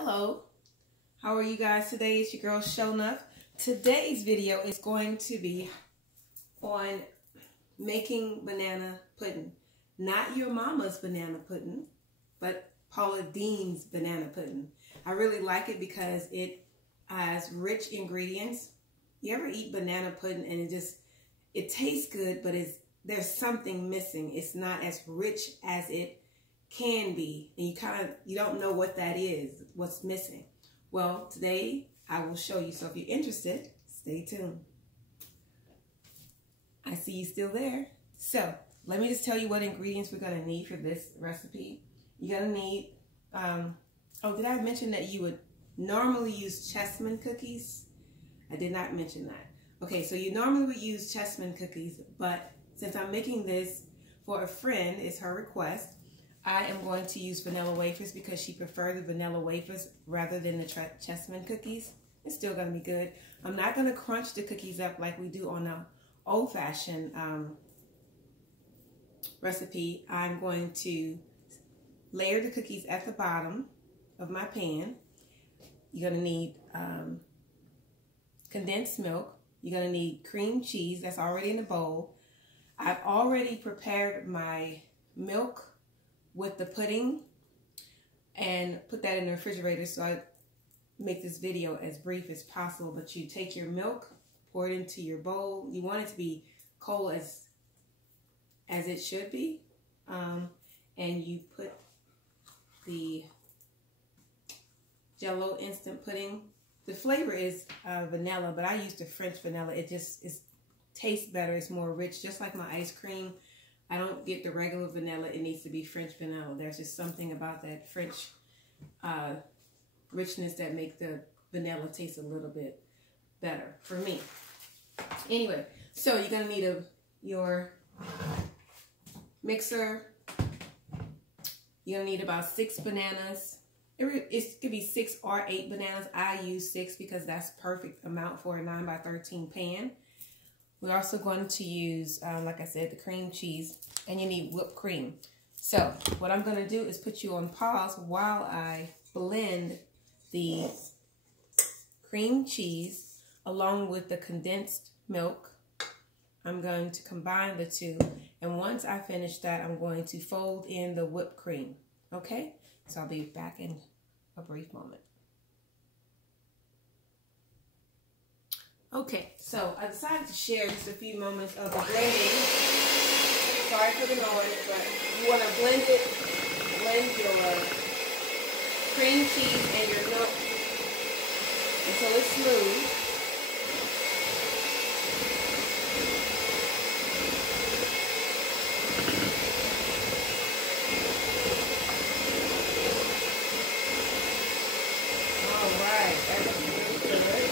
Hello, how are you guys today? It's your girl Shownuff. Today's video is going to be on making banana pudding. Not your mama's banana pudding, but Paula Deen's banana pudding. I really like it because it has rich ingredients. You ever eat banana pudding and it tastes good, but there's something missing. It's not as rich as it can be, and you don't know what that is, what's missing. Well, today I will show you, so if you're interested, stay tuned. I see you still there. So let me just tell you what ingredients we're going to need for this recipe. You're going to need, oh, did I mention that you would normally use Chessmen cookies? I did not mention that. Okay, so you normally would use Chessmen cookies, but since I'm making this for a friend, it's her request, I am going to use vanilla wafers because she preferred the vanilla wafers rather than the Chessmen cookies. It's still going to be good. I'm not going to crunch the cookies up like we do on an old-fashioned recipe. I'm going to layer the cookies at the bottom of my pan. You're going to need condensed milk. You're going to need cream cheese that's already in the bowl. I've already prepared my milk with the pudding and put that in the refrigerator, so I make this video as brief as possible. But you take your milk, pour it into your bowl. You want it to be cold as it should be, and you put the Jello instant pudding. The flavor is vanilla, but I use the French vanilla. It tastes better. It's more rich, just like my ice cream. I don't get the regular vanilla. It needs to be French vanilla. There's just something about that French richness that make the vanilla taste a little bit better for me. Anyway, so you're going to need your mixer. You're going to need about 6 bananas. It could be 6 or 8 bananas. I use 6 because that's perfect amount for a 9x13 pan. We're also going to use, like I said, the cream cheese, and you need whipped cream. So what I'm going to do is put you on pause while I blend the cream cheese along with the condensed milk. I'm going to combine the two, and once I finish that, I'm going to fold in the whipped cream. Okay? So I'll be back in a brief moment. Okay, so I decided to share just a few moments of the blending. Sorry for the noise, but you want to blend your cream cheese and your milk until it's smooth. All right, that's really good.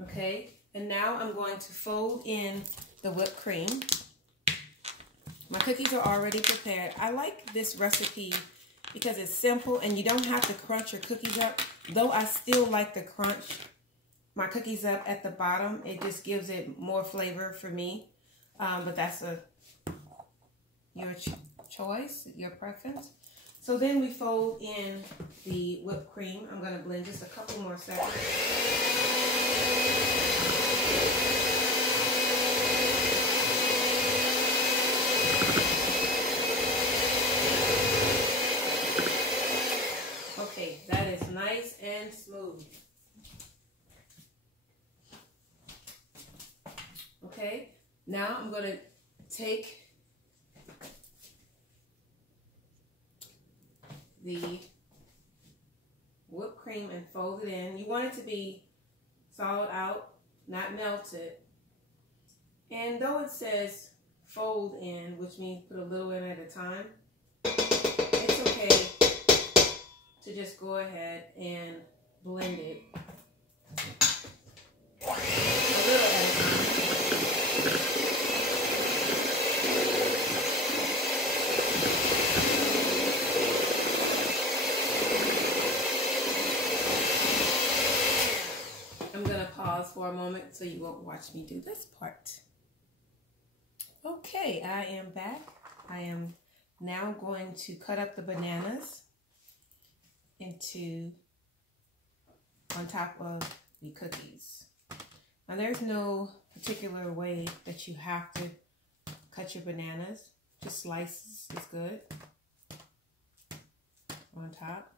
Okay, and now I'm going to fold in the whipped cream. My cookies are already prepared. I like this recipe because it's simple and you don't have to crunch your cookies up, though I still like to crunch my cookies up at the bottom. It just gives it more flavor for me, but that's your choice, your preference. So then we fold in the whipped cream. I'm going to blend just a couple more seconds. Okay, that is nice and smooth. Okay, now I'm going to take the whipped cream and fold it in. You want it to be solid out, not melted. And though it says fold in, which means put a little in at a time, it's okay to just go ahead and blend it a little at a time. I'm going to pause for a moment so you won't watch me do this part. Okay, I am back. I am now going to cut up the bananas into on top of the cookies. Now there's no particular way that you have to cut your bananas. Just slices is good on top.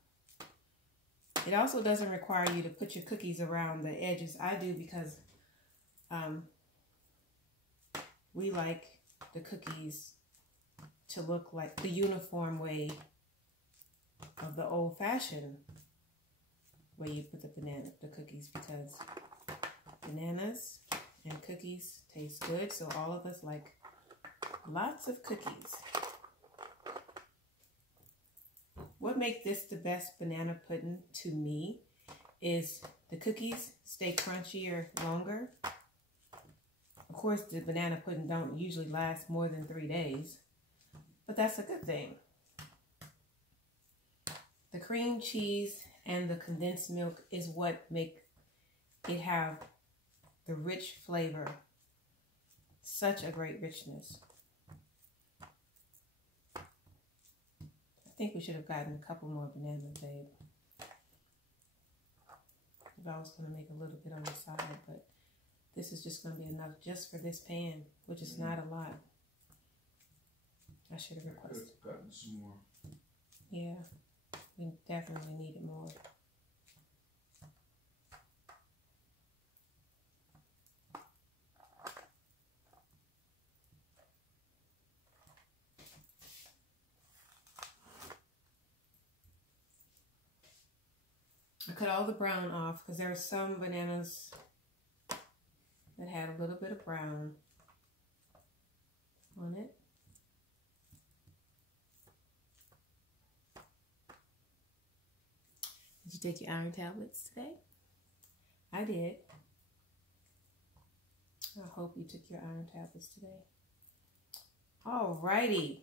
It also doesn't require you to put your cookies around the edges. I do because we like the cookies to look like the uniform way of the old-fashioned way you put the cookies, because bananas and cookies taste good, so all of us like lots of cookies. What makes this the best banana pudding to me is the cookies stay crunchier longer. Of course, the banana pudding don't usually last more than 3 days, but that's a good thing. The cream cheese and the condensed milk is what make it have the rich flavor. Such a great richness. I think we should have gotten a couple more bananas, babe. If I was going to make a little bit on the side, but this is just going to be enough just for this pan, which is not a lot. I should have requested. Could have gotten some more. Yeah, we definitely needed more. I cut all the brown off because there are some bananas that had a little bit of brown on it. Did you take your iron tablets today? I did. I hope you took your iron tablets today. Alrighty.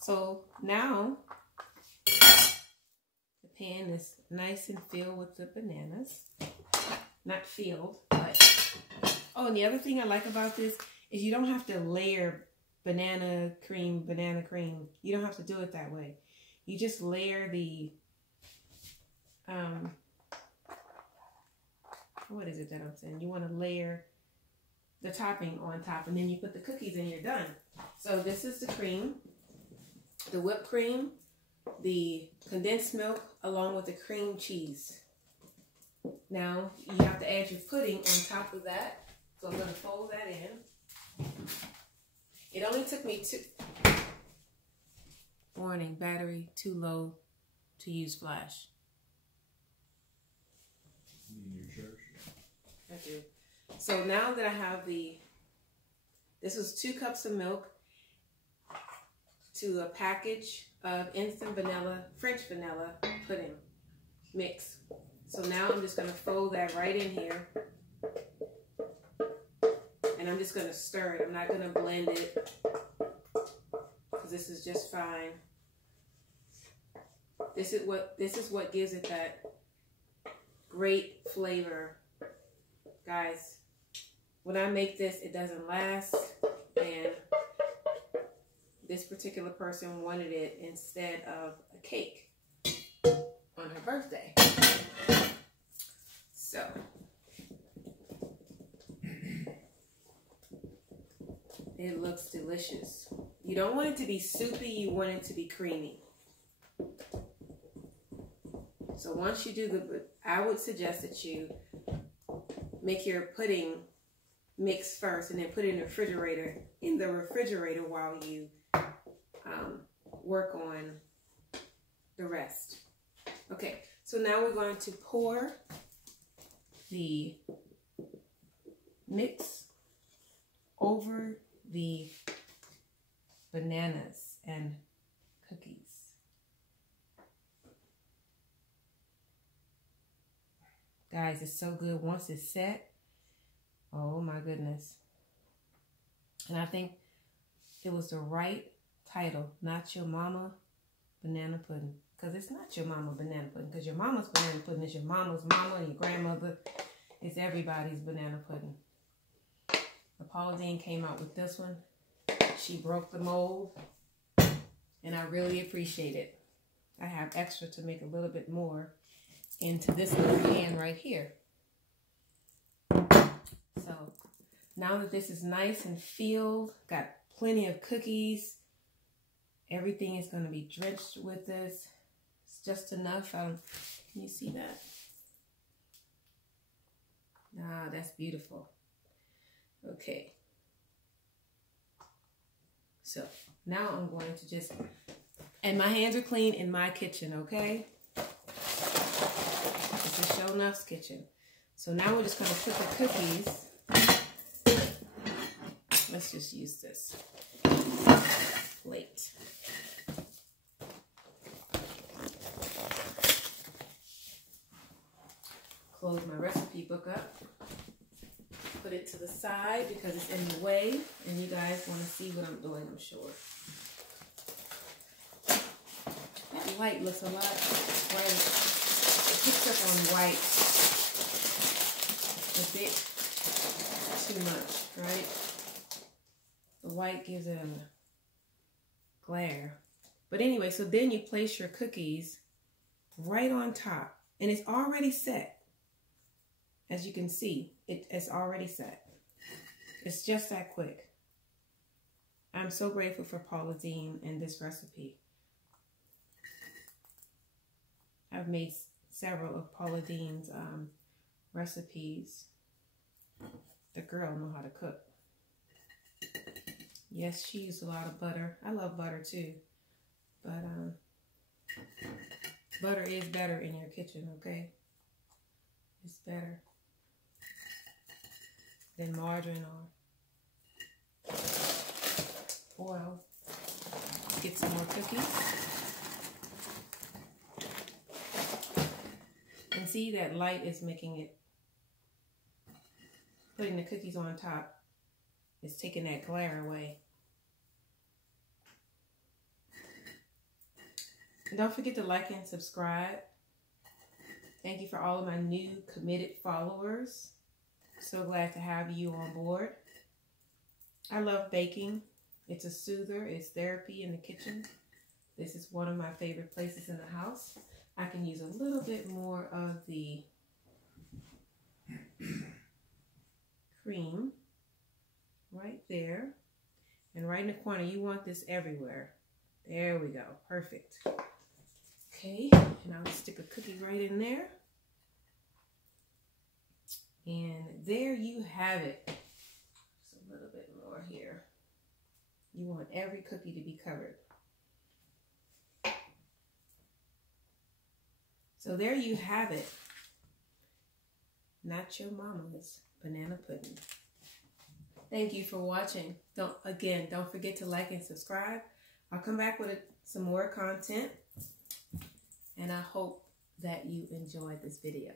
So now the pan is nice and filled with the bananas. Not filled, but... Oh, and the other thing I like about this is you don't have to layer banana cream. You don't have to do it that way. You just layer the... what is it that I'm saying? You want to layer the topping on top, and then you put the cookies and you're done. So this is the cream, the whipped cream, the condensed milk, along with the cream cheese. Now you have to add your pudding on top of that. So I'm going to fold that in. It only took me 2... Warning, battery too low to use flash. In your church? I do. So now that I have this was 2 cups of milk to a package of instant vanilla, French vanilla pudding mix. So now I'm just going to fold that right in here. And I'm just going to stir it. I'm not going to blend it because this is just fine. This is what gives it that great flavor. Guys, when I make this, it doesn't last, and this particular person wanted it instead of a cake on her birthday. So it looks delicious. You don't want it to be soupy, you want it to be creamy. So once you do I would suggest that you make your pudding mix first and then put it in the refrigerator while you work on the rest. Okay, so now we're going to pour the mix over the bananas and cookies. Guys, it's so good once it's set. Oh my goodness. And I think it was the right title, Not Your Mama Banana Pudding. Because it's not your mama banana pudding. Because your mama's banana pudding is your mama's mama and your grandmother. It's everybody's banana pudding. Paula Deen came out with this one. She broke the mold. and I really appreciate it. I have extra to make a little bit more into this little pan right here. So now that this is nice and filled, got plenty of cookies, everything is going to be drenched with this. It's just enough. Can you see that? Ah, that's beautiful. Okay. So now I'm going to just, and my hands are clean in my kitchen, okay? This is Show Nuff's kitchen. So now we're just going to put the cookies. Let's just use this plate. Close my recipe book up. Put it to the side because it's in the way, and you guys want to see what I'm doing, I'm sure. That white looks a lot bright. It picks up on white a bit too much, right? The white gives it a glare. But anyway, so then you place your cookies right on top, and it's already set. As you can see, it's already set. It's just that quick. I'm so grateful for Paula Deen and this recipe. I've made several of Paula Deen's recipes. The girl knows how to cook. Yes, she used a lot of butter. I love butter too. But butter is better in your kitchen, okay? It's better than margarine or oil. Get some more cookies. And see that light is making it, putting the cookies on top is taking that glare away. And don't forget to like and subscribe. Thank you for all of my new committed followers. So glad to have you on board. I love baking. It's a soother. It's therapy in the kitchen. This is one of my favorite places in the house. I can use a little bit more of the cream right there. And right in the corner, you want this everywhere. There we go. Perfect. Okay, and I'll stick a cookie right in there. And there you have it. Just a little bit more here. You want every cookie to be covered. So there you have it. Not your mama's banana pudding. Thank you for watching. Don't forget to like and subscribe. I'll come back with some more content. And I hope that you enjoyed this video.